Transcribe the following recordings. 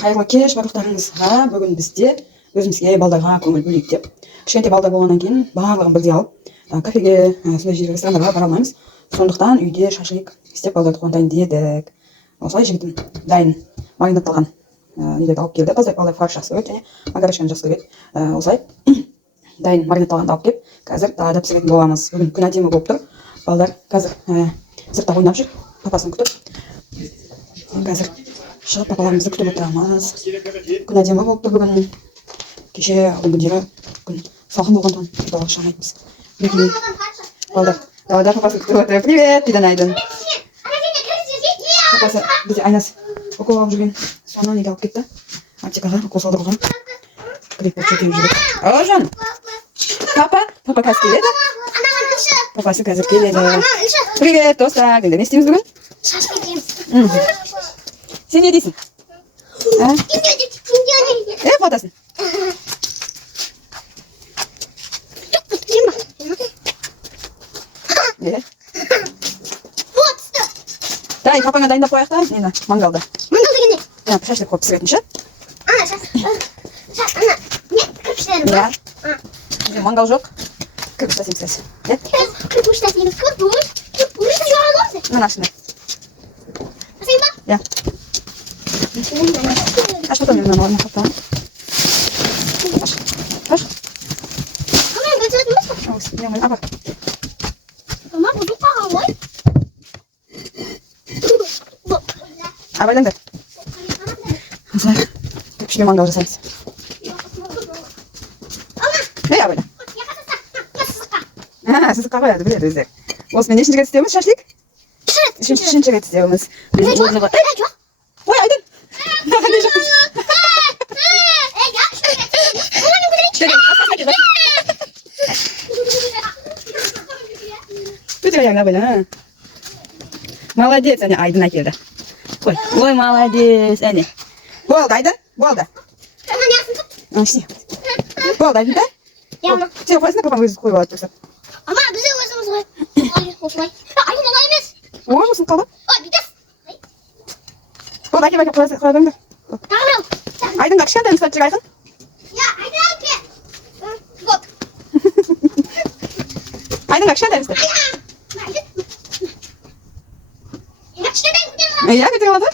Қайырлы кеш барлықтарыңызға. Бүгін бізде өзімізге балдарға көңіл бөлейік деп. Кішкентай балдар болғаннан кейін барлығын бірдей алып, кафеге, сондай жерге ресторандарға бара алмаймыз. Сондықтан үйде шашлик істеп балдарды қуантайын дедік. Осылай жігітім дайын маринадталған недерді алып келді. Балдар фарш жақсы көреді және макарошканы жақсы көреді. Осылай дайын маринадталғанды алып келіп, қазір далада пісіретін боламыз. Бүгін күн әдемі болып тұр. Балдар қазір сыртта ойнап жүр, папасын күтіп. Қазір шығып папаларымызды күтіп отырамыз. Күн әдемі болып тұр бүгін. Кеше күндері күн салқын болғандықтан далаға шығармайтынбыз. Балдар далада папасын күтіп отыр. Привет дейді Айдын. Папасы бізде Айнас укол алып жүрген. Соны неге алып кетті. Аптекаға укол салдырылған. Грипп өткен жүріп. О, жан. Папа қазір келеді. Папасы қазір келеді. Привет, достар. Не істейміз бүгін? Шашлык жейміз. Сен не дейсің? Фотосын. Дай, папаңа дайындап қояйық та, нені, мангалды. Мангалды не? Шашлык қойып пісіретін ше? Не, кірпіштері бар. Бізде мангал жоқ. Кірпіш тасимыз. Кірпіш тасимыз. Кірпіш тасимыз. Мына ашында. Тасимыз ба? Ja. Аж потом немного на хата. Аж. Мама, ben söyledim mi? Немного. Aba. Mama, bu çok pahalı. Abadan da. Güzel. Şimdi mangal жасаймыз. Ne abla? Сіз қағаяды біледі өздері. Осымен нешінші рет істеуіміз шашлик? Үшінші рет істеуіміз. Ой, Айдын! Өте аяғына бөлі. Молодец, әне Айдын әкелді. Ой, молодец, әне. Болды, Айдын, болды. Болды, Айдын, да? Сен қойсың, папам өзі қойып алады тұрса. Ama bize özümüz var. Osman. Ayın olayımız. Ой, осыны қалды. Ой, bir de. Болды, әкел қойдыңды. Tamam. Айдынға кішкентай ұстатып жүр Айдын. Ya, Aydın abi. Вот. Айдынға кішкентай ұстатып. Я көтер алады?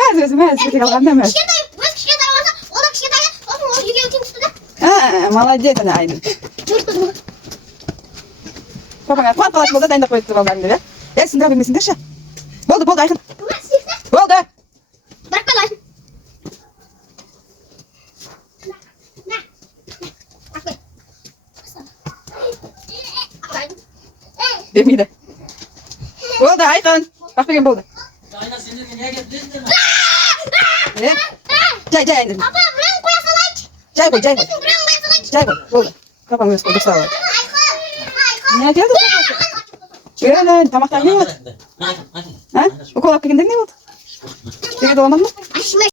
Мәз көтер алғанда мәз. Кішкентай болса, ол да кішкентай, ол үйге өткен түсті да. Молодец, әне Айдын. Папаңа қуанып қалатын болса дайындап қойып тұрғандарыңды, бе? Сындыра бермесіңдерші. Болды, Айқын. Болды. Бәріп қал Айқын. Бермейді. Болды, Айқын. Бақ берген болды. Жай, Айдын. Папа, біреуін қоя салайыншы. Жай қой. Біреуін қоя салайыншы. Жай қой, болды. Папаң өз қойды салады. Айқын. Не әкелді папасы? Жөрелі, тамақтар не болды? Укол алып келгендер не болды? Береді оламады ма? Ашымай.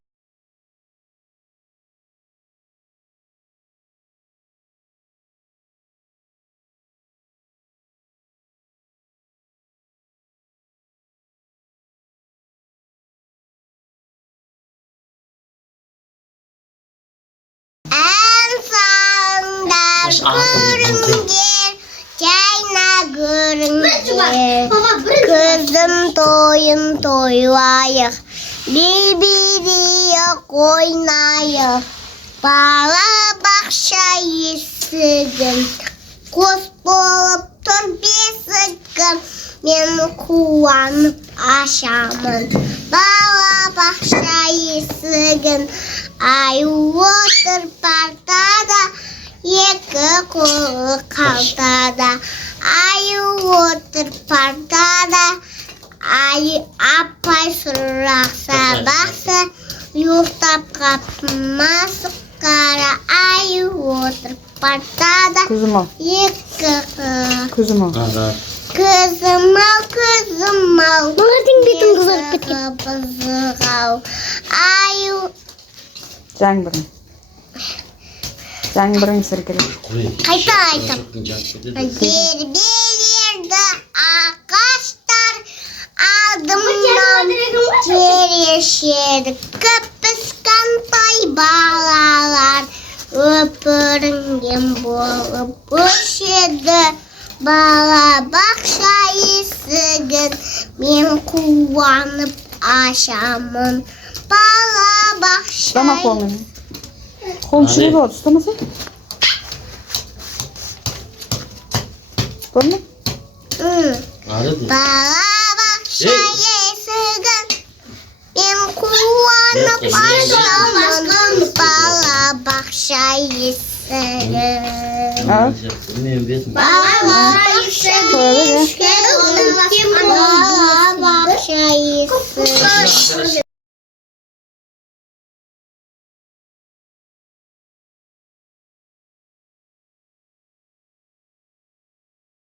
Kızım toyun toylayıq, bir-biriyə qoynayıq. Bala baxşa yesigim, qoz olub tur besigim. Men quvanıb aşamın, bala baxşa yesigim. Ay otur partada, екі қолы қалтада. Ай отыр партада, ай апай сұрақ сабақсы, ұйықтап қапмасы қара. Ай отыр партада, Күзім-ау. Күзім-ау. Күзім-ау. Олардың бетін қызарып кеткен. Қызық-ау. Ай Жаңбырың сіркілі. Қайта айтам. Тербелерді ағаштар, алдымнан терешеді. Көпіс балалар өпірінген болып өшеді. Бала бақша есігін мен қуанып ашамын. Бала бақша. Ұстама қолын. Қолын шірей болады, ұстамаса. Көрді ме? Бала бақша есігін мен қуанып ашамын. Бала бақша есігін. Al. Bala baqsha